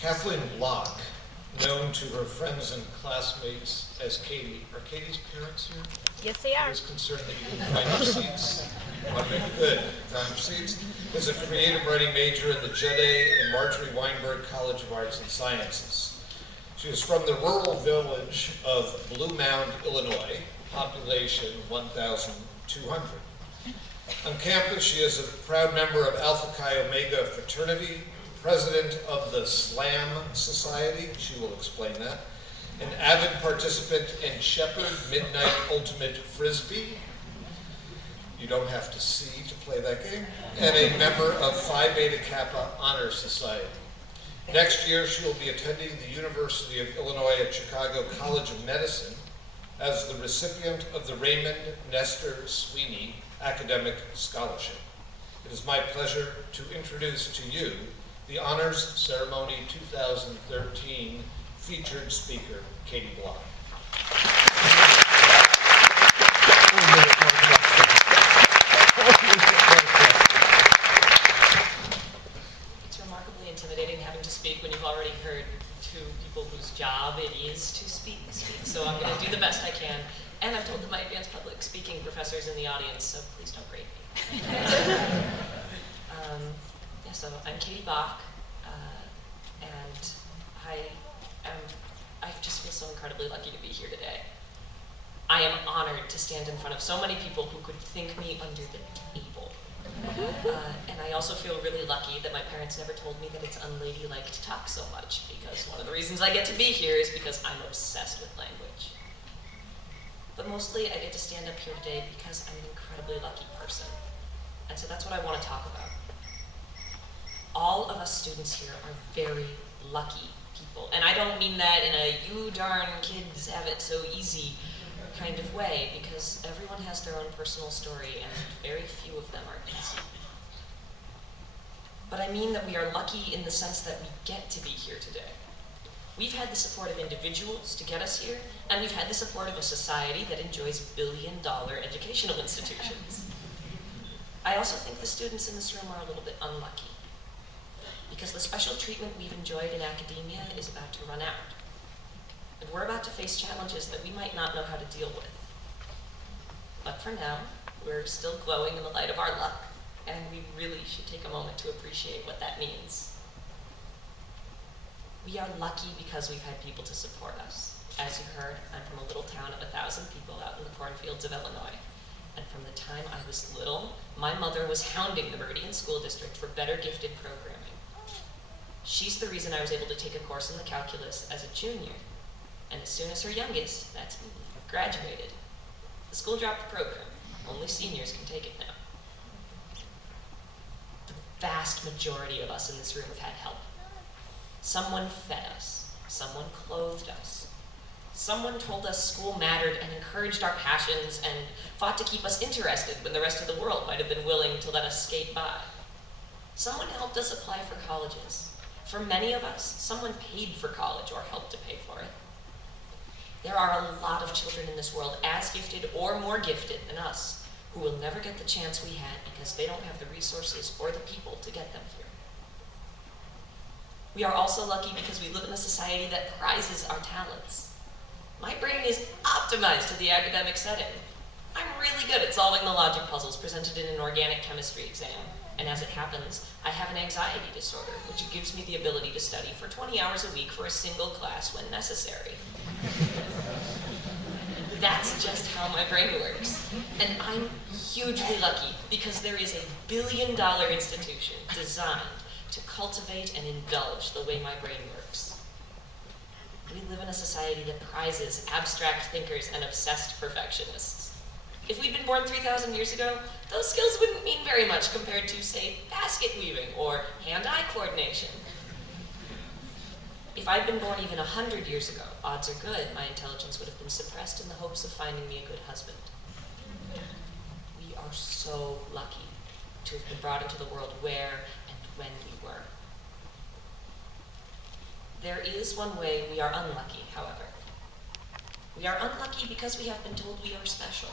Kathleen Bock, known to her friends and classmates as Katie. Are Katie's parents here? Yes, they are. I was concerned that you didn't find your seats. Okay, good. Found your seats. Is a creative writing major in the Jede and Marjorie Weinberg College of Arts and Sciences. She is from the rural village of Blue Mound, Illinois, population 1,200. On campus, she is a proud member of Alpha Chi Omega fraternity, president of the Slam Society, she will explain that, an avid participant in Shepherd Midnight Ultimate Frisbee, you don't have to see to play that game, and a member of Phi Beta Kappa Honor Society. Next year, she will be attending the University of Illinois at Chicago College of Medicine as the recipient of the Raymond Nestor Sweeney Academic Scholarship. It is my pleasure to introduce to you the Honors Ceremony 2013 featured speaker, Katie Bock. It's remarkably intimidating having to speak when you've already heard two people whose job it is to speak. So I'm going to do the best I can. And I've told my advanced public speaking professors in the audience, so please don't grade me. So I'm Katie Bock, and I just feel so incredibly lucky to be here today. I am honored to stand in front of so many people who could think me under the table. And I also feel really lucky that my parents never told me that it's unladylike to talk so much, because one of the reasons I get to be here is because I'm obsessed with language. But mostly I get to stand up here today because I'm an incredibly lucky person. And so that's what I want to talk about. All of us students here are very lucky people. And I don't mean that in a you darn kids have it so easy kind of way, because everyone has their own personal story and very few of them are easy. But I mean that we are lucky in the sense that we get to be here today. We've had the support of individuals to get us here, and we've had the support of a society that enjoys billion-dollar educational institutions. I also think the students in this room are a little bit unlucky, because the special treatment we've enjoyed in academia is about to run out. And we're about to face challenges that we might not know how to deal with. But for now, we're still glowing in the light of our luck, and we really should take a moment to appreciate what that means. We are lucky because we've had people to support us. As you heard, I'm from a little town of 1,000 people out in the cornfields of Illinois. And from the time I was little, my mother was hounding the Meridian School District for better gifted programming. She's the reason I was able to take a course in the calculus as a junior. And as soon as her youngest, that's me, graduated, the school dropped the program. Only seniors can take it now. The vast majority of us in this room have had help. Someone fed us. Someone clothed us. Someone told us school mattered and encouraged our passions and fought to keep us interested when the rest of the world might have been willing to let us skate by. Someone helped us apply for colleges. For many of us, someone paid for college or helped to pay for it. There are a lot of children in this world as gifted or more gifted than us who will never get the chance we had because they don't have the resources or the people to get them here. We are also lucky because we live in a society that prizes our talents. My brain is optimized to the academic setting. I'm really good at solving the logic puzzles presented in an organic chemistry exam. And as it happens, I have an anxiety disorder, which gives me the ability to study for 20 hours a week for a single class when necessary. That's just how my brain works. And I'm hugely lucky because there is a billion-dollar institution designed to cultivate and indulge the way my brain works. We live in a society that prizes abstract thinkers and obsessed perfectionists. If we'd been born 3,000 years ago, those skills wouldn't mean very much compared to, say, basket weaving or hand-eye coordination. If I'd been born even 100 years ago, odds are good my intelligence would have been suppressed in the hopes of finding me a good husband. We are so lucky to have been brought into the world where and when we were. There is one way we are unlucky, however. We are unlucky because we have been told we are special,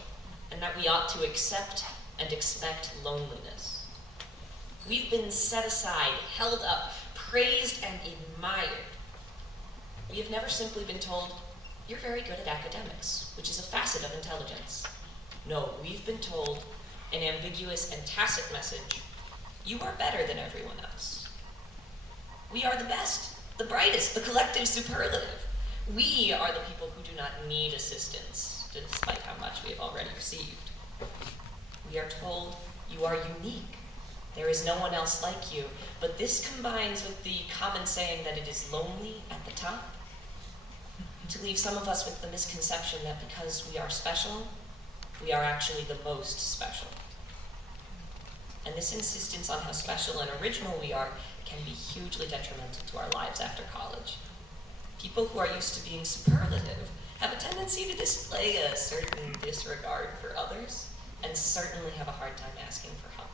and that we ought to accept and expect loneliness. We've been set aside, held up, praised and admired. We have never simply been told, you're very good at academics, which is a facet of intelligence. No, we've been told an ambiguous and tacit message, you are better than everyone else. We are the best, the brightest, the collective superlative. We are the people who do not need assistance, despite how much we have already received. We are told you are unique. There is no one else like you, but this combines with the common saying that it is lonely at the top, to leave some of us with the misconception that because we are special, we are actually the most special. And this insistence on how special and original we are can be hugely detrimental to our lives after college. People who are used to being superlative have a tendency to display a certain disregard for others, and certainly have a hard time asking for help.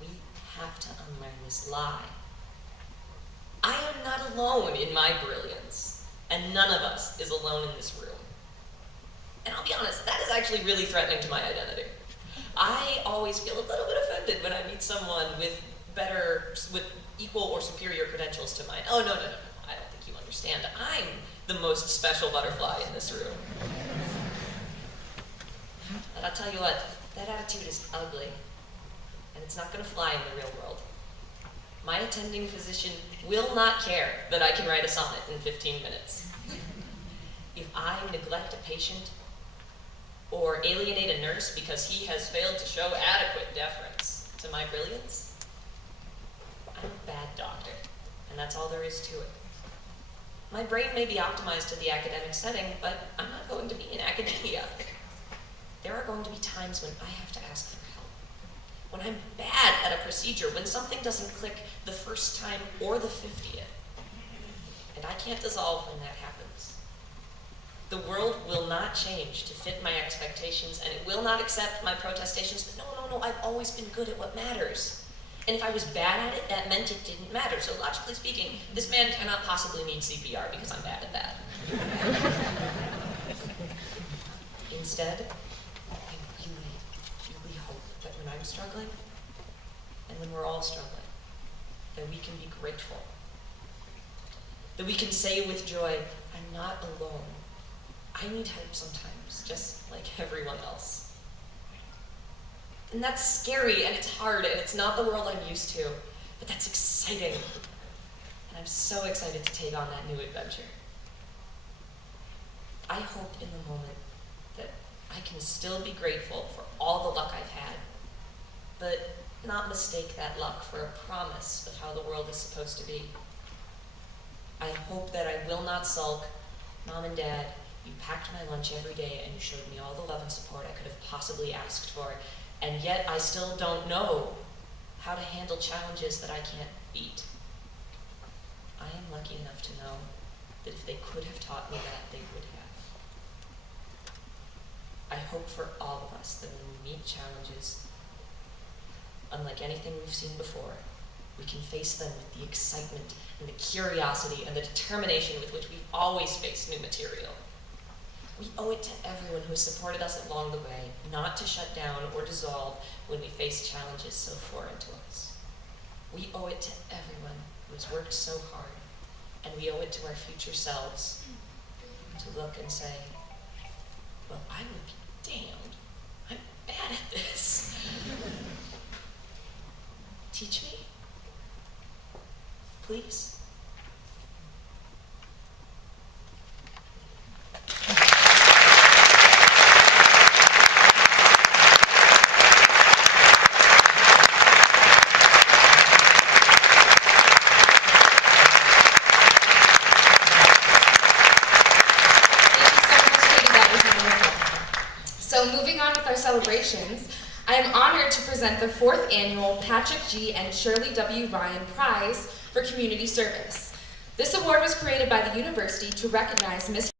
We have to unlearn this lie. I am not alone in my brilliance, and none of us is alone in this room. And I'll be honest, that is actually really threatening to my identity. I always feel a little bit offended when I meet someone with equal or superior credentials to mine. Oh, no, I don't think you understand. I'm the most special butterfly in this room. But I'll tell you what, that attitude is ugly, and it's not going to fly in the real world. My attending physician will not care that I can write a sonnet in 15 minutes. If I neglect a patient or alienate a nurse because he has failed to show adequate deference to my brilliance, I'm a bad doctor, and that's all there is to it. My brain may be optimized to the academic setting, but I'm not going to be in academia. There are going to be times when I have to ask for help. When I'm bad at a procedure, when something doesn't click the first time or the 50th. And I can't dissolve when that happens. The world will not change to fit my expectations, and it will not accept my protestations that no, I've always been good at what matters. And if I was bad at it, that meant it didn't matter. So logically speaking, this man cannot possibly need CPR because I'm bad at that. Instead, I really hope that when I'm struggling, and when we're all struggling, that we can be grateful. That we can say with joy, I'm not alone. I need help sometimes, just like everyone else. And that's scary, and it's hard, and it's not the world I'm used to, but that's exciting. And I'm so excited to take on that new adventure. I hope in the moment that I can still be grateful for all the luck I've had, but not mistake that luck for a promise of how the world is supposed to be. I hope that I will not sulk. Mom and Dad, you packed my lunch every day and you showed me all the love and support I could have possibly asked for, and yet I still don't know how to handle challenges that I can't beat. I am lucky enough to know that if they could have taught me that, they would have. I hope for all of us that when we meet challenges, unlike anything we've seen before, we can face them with the excitement and the curiosity and the determination with which we've always faced new material. We owe it to everyone who has supported us along the way not to shut down or dissolve when we face challenges so foreign to us. We owe it to everyone who has worked so hard, and we owe it to our future selves to look and say, well, I would be damned. I'm bad at this. Teach me, please. So moving on with our celebrations, I am honored to present the 4th annual Patrick G. and Shirley W. Ryan Prize for Community Service. This award was created by the university to recognize Ms.